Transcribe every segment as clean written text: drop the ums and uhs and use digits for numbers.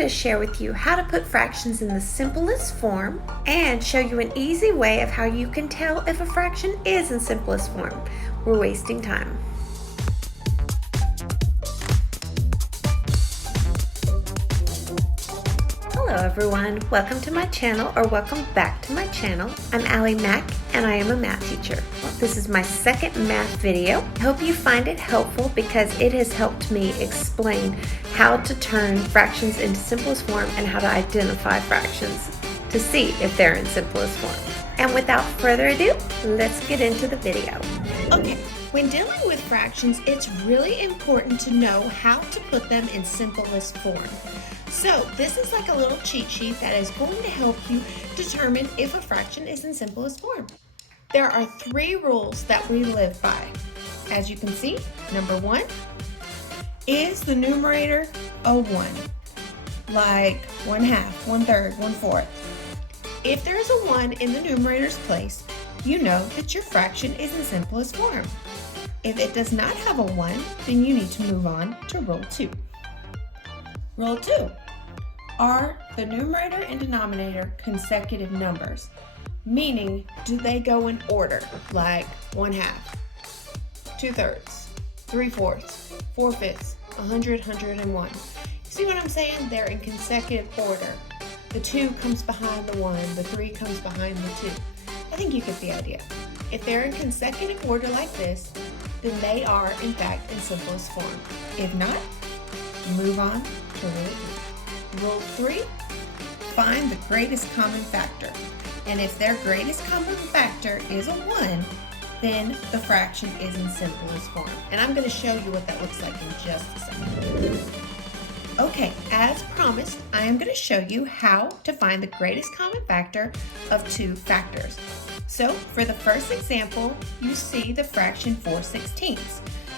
going to share with you how to put fractions in the simplest form and show you an easy way of how you can tell if a fraction is in simplest form. We're wasting time. Hello everyone, welcome to my channel, or welcome back to my channel. I'm Allie Mack and I am a math teacher. This is my second math video. I hope you find it helpful because it has helped me explain how to turn fractions into simplest form and how to identify fractions to see if they're in simplest form. And without further ado, let's get into the video. Okay, when dealing with fractions, it's really important to know how to put them in simplest form. So this is like a little cheat sheet that is going to help you determine if a fraction is in simplest form. There are 3 rules that we live by. As you can see, number 1, is the numerator a 1? Like 1/2, 1/3, 1/4. If there is a 1 in the numerator's place, you know that your fraction is in simplest form. If it does not have a 1, then you need to move on to rule 2. Rule 2. Are the numerator and denominator consecutive numbers? Meaning, do they go in order, like 1/2, 2/3, 3/4, 4/5, 100, 101. See what I'm saying? They're in consecutive order. The 2 comes behind the 1, the 3 comes behind the 2. I think you get the idea. If they're in consecutive order like this, then they are in fact in simplest form. If not, move on to rule 3. Rule 3, find the greatest common factor. And if their greatest common factor is a 1, then the fraction is in simplest form. And I'm going to show you what that looks like in just a second. Okay, as promised, I am going to show you how to find the greatest common factor of 2 factors. So for the first example, you see the fraction 4/16.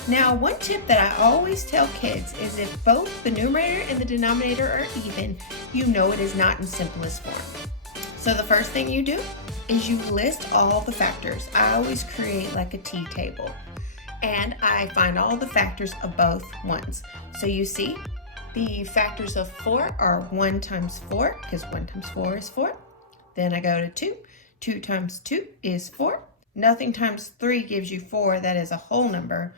Now, one tip that I always tell kids is if both the numerator and the denominator are even, you know it is not in simplest form. So the first thing you do is you list all the factors. I always create like a T table, and I find all the factors of both ones. So you see the factors of 4 are 1 times 4, because 1 times 4 is 4. Then I go to 2. 2 times 2 is 4. Nothing times 3 gives you 4. That is a whole number.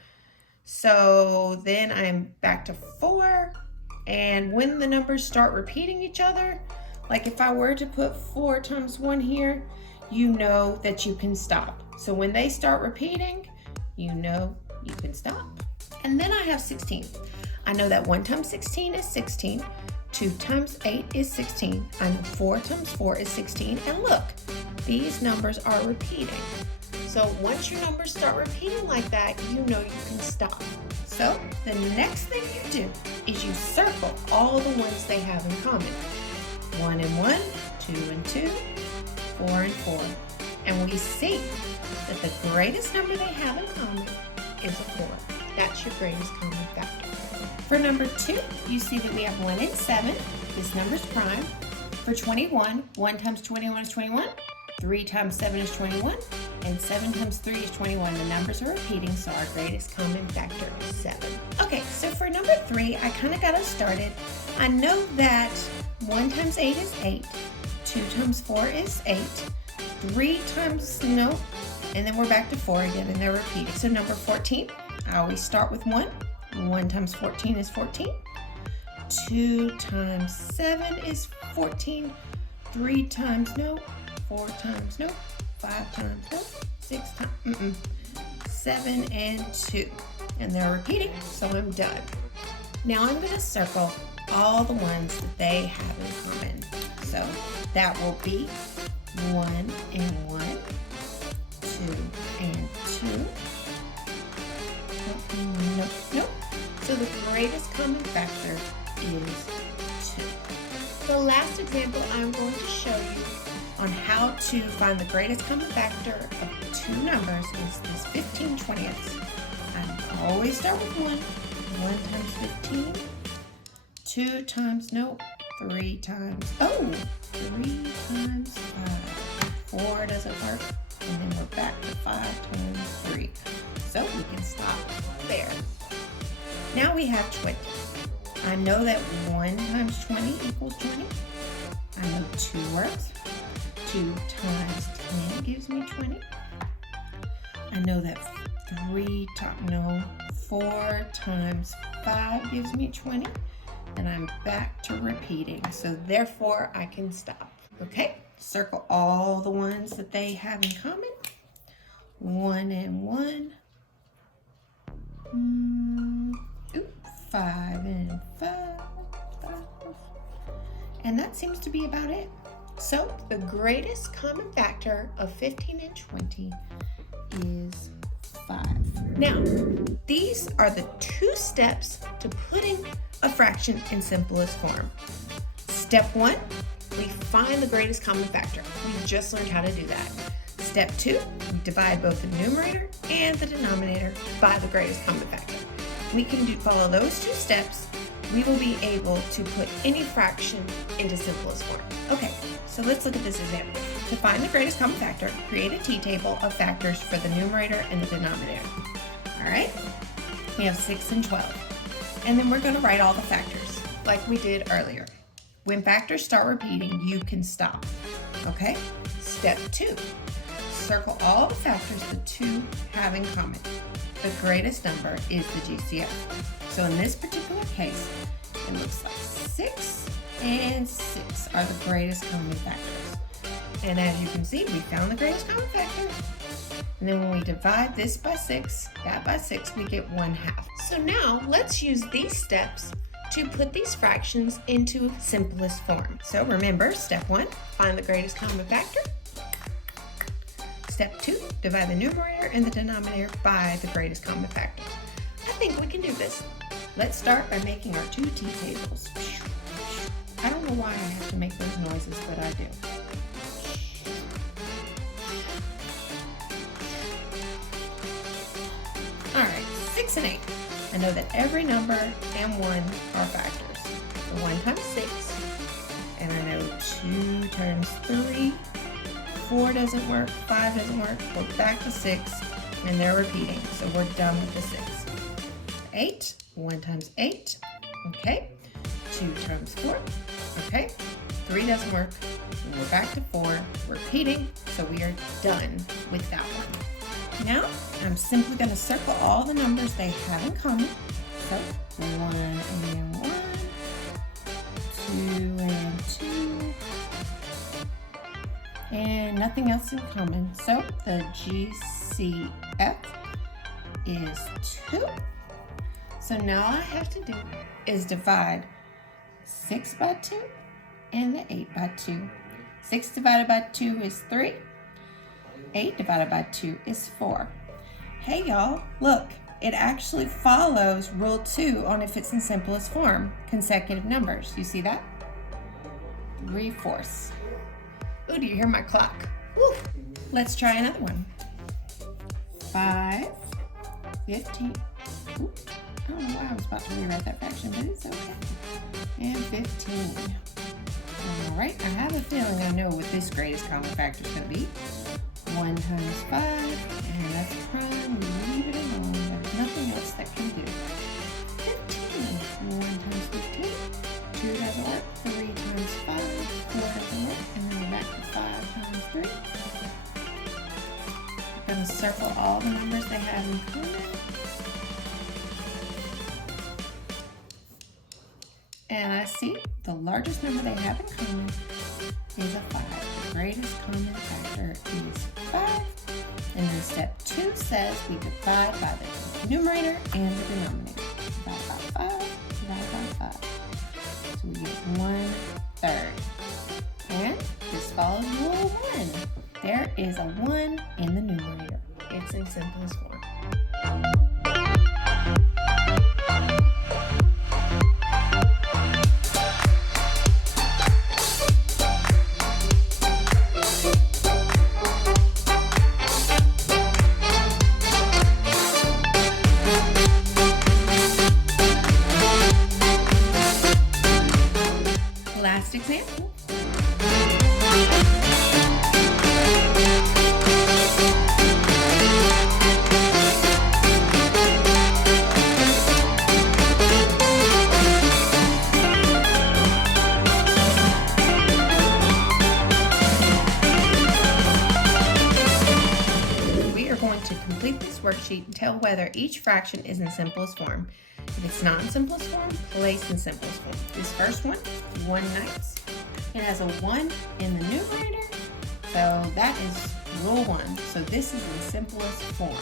So then I'm back to 4, and when the numbers start repeating each other, like if I were to put 4 times 1 here, you know that you can stop. So when they start repeating, you know you can stop. And then I have 16. I know that 1 times 16 is 16, 2 times 8 is 16, I know 4 times 4 is 16, and look, these numbers are repeating. So once your numbers start repeating like that, you know you can stop. So the next thing you do is you circle all the ones they have in common. 1 and 1, 2 and 2, 4 and 4. And we see that the greatest number they have in common is a 4. That's your greatest common factor. For number 2, you see that we have 1 and 7. This number's prime. For 21, 1 times 21 is 21. 3 times 7 is 21, and 7 times 3 is 21. The numbers are repeating, so our greatest common factor is 7. Okay, so for number 3, I kind of got us started. I know that 1 times 8 is 8, 2 times 4 is 8, 3 times, no, and then we're back to 4 again, and they're repeating. So number 14, I always start with 1. 1 times 14 is 14. 2 times 7 is 14. 3 times, no. 4 times, no. 5 times, no. 6 times, 7 and 2. And they're repeating, so I'm done. Now I'm going to circle all the ones that they have in common. So that will be 1 and 1, 2 and 2. Nope. So the greatest common factor is 2. The last example I'm going to show you on how to find the greatest common factor of 2 numbers is this 15 20ths. I always start with 1. 1 times 15. 2 times, nope. 3 times, 3 times 5. 4 doesn't work. And then we're back to 5 times 3. So we can stop there. Now we have 20. I know that 1 times 20 equals 20. I know 2 works. 2 times 10 gives me 20. I know that 4 times 5 gives me 20. And I'm back to repeating. So therefore I can stop. Okay, circle all the ones that they have in common. 1 and 1. 5 and 5. And that seems to be about it. So the greatest common factor of 15 and 20 is 5. Now, these are the 2 steps to putting a fraction in simplest form. Step 1, we find the greatest common factor. We just learned how to do that. Step 2, we divide both the numerator and the denominator by the greatest common factor. We can follow those 2 steps. We will be able to put any fraction into simplest form. Okay, so let's look at this example. To find the greatest common factor, create a t-table of factors for the numerator and the denominator. All right, we have 6 and 12. And then we're going to write all the factors like we did earlier. When factors start repeating, you can stop. Okay, step 2, circle all the factors the 2 have in common. The greatest number is the GCF. So in this particular case, it looks like 6 and 6 are the greatest common factors. And as you can see, we found the greatest common factor. And then when we divide this by 6, that by 6, we get 1/2. So now let's use these steps to put these fractions into simplest form. So remember, step 1, find the greatest common factor. Step 2, divide the numerator and the denominator by the greatest common factor. I think we can do this. Let's start by making our 2 t-tables. I don't know why I have to make those noises, but I do. All right, 6 and 8. I know that every number and 1 are factors. So 1 times 6, and I know 2 times 3. 4 doesn't work, 5 doesn't work. We're back to 6, and they're repeating, so we're done with the 6. 8, 1 times 8, okay. 2 times 4, okay. 3 doesn't work, and we're back to 4, repeating, so we are done with that one. Now, I'm simply going to circle all the numbers they have in common. So, 1 and 1, 2 and 2, and nothing else in common. So the GCF is 2. So now all I have to do is divide 6 by 2 and the 8 by 2. 6 divided by 2 is 3. 8 divided by 2 is 4. Hey y'all, look, it actually follows rule 2 on if it's in simplest form, consecutive numbers. You see that? 3/4. Oh, do you hear my clock? Woo. Let's try another one. 5, 15. Ooh, I don't know why I was about to rewrite that fraction, but it's okay. And 15. All right, I have a feeling I know what this greatest common factor is going to be. 1 times 5, and that's prime. We leave it alone. There's nothing else that can do. 15. 1 times 15. 2 doesn't work. 3 times 5. 4 doesn't work. And then we're back to 5 times 3. We're going to circle all the numbers they have in common. And I see the largest number they have in common is a 5. The greatest common factor is 5. And then step 2 says we divide by the numerator and the denominator. Divide by 5, divide by 5. So we get 1/3. And this follows rule 1. There is a 1 in the numerator. It's in simplest form. Last example. worksheet and tell whether each fraction is in simplest form. If it's not in simplest form, place in simplest form. This first one, 1/9. It has a 1 in the numerator, so that is rule 1. So this is in simplest form.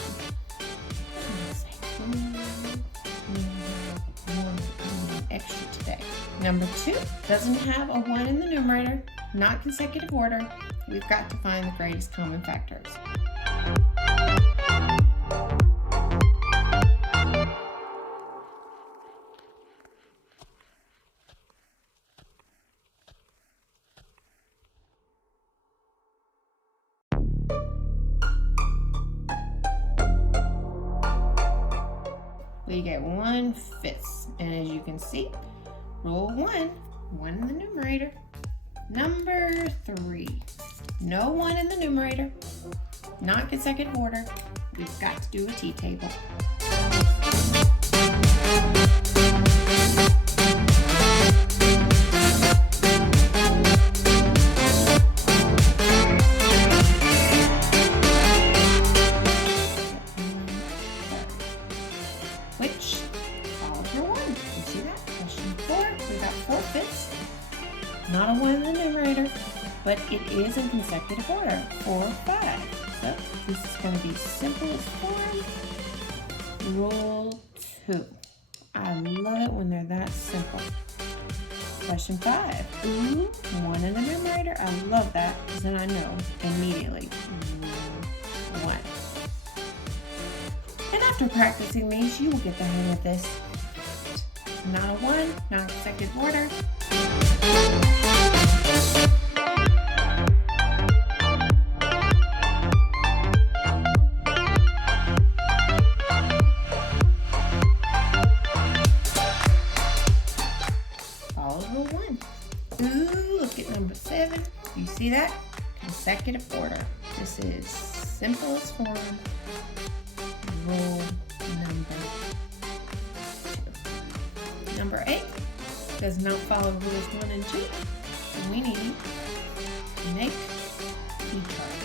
Extra today. Number 2 doesn't have a 1 in the numerator, not consecutive order. We've got to find the greatest common factors. We get 1/5, and as you can see, rule 1, 1 in the numerator. Number 3, no 1 in the numerator, not consecutive order. We've got to do a t-table. Which follows for 1. You see that? Question 4, we got 4/5. Not a 1 in the numerator, but it is in consecutive order, 4, 5. So this is going to be simplest form, rule 2. I love it when they're that simple. Question 5, ooh, 1 in the numerator. I love that because then I know immediately, 1. And after practicing these, you will get the hang of this. Not a 1, not consecutive order. Follow rule 1. Ooh, look at number 7. You see that? Consecutive order. This is simplest form. Rule number 2. Number 8 does not follow rules 1 and 2. So we need to make t-charts.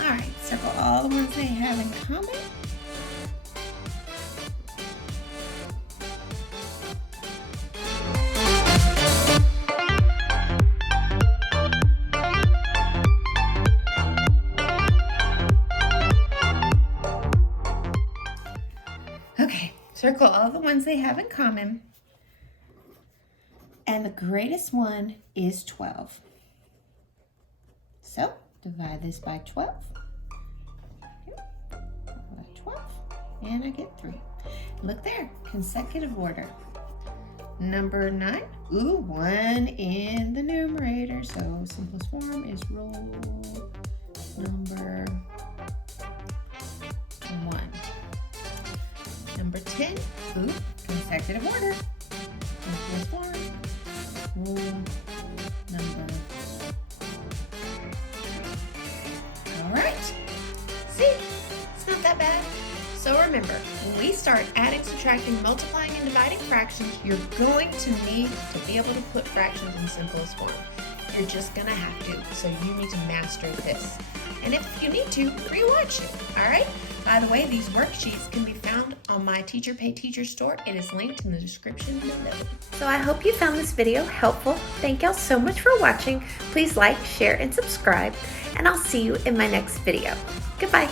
Alright, circle all the ones they have in common. Okay, circle all the ones they have in common. And the greatest one is 12. So, divide this by 12. By 12. And I get 3. Look there, consecutive order. Number 9. Ooh, 1 in the numerator. So, simplest form is rule number 1. Number 10. Ooh, consecutive order. Simplest form. Rule number. Alright, see, it's not that bad. So remember, when we start adding, subtracting, multiplying, and dividing fractions, you're going to need to be able to put fractions in simplest form. You're just going to have to, so you need to master this. And if you need to, rewatch it, alright? By the way, these worksheets can be found on my Teacher Pay Teacher store. It is linked in the description below. So I hope you found this video helpful. Thank y'all so much for watching. Please like, share, and subscribe, and I'll see you in my next video. Goodbye.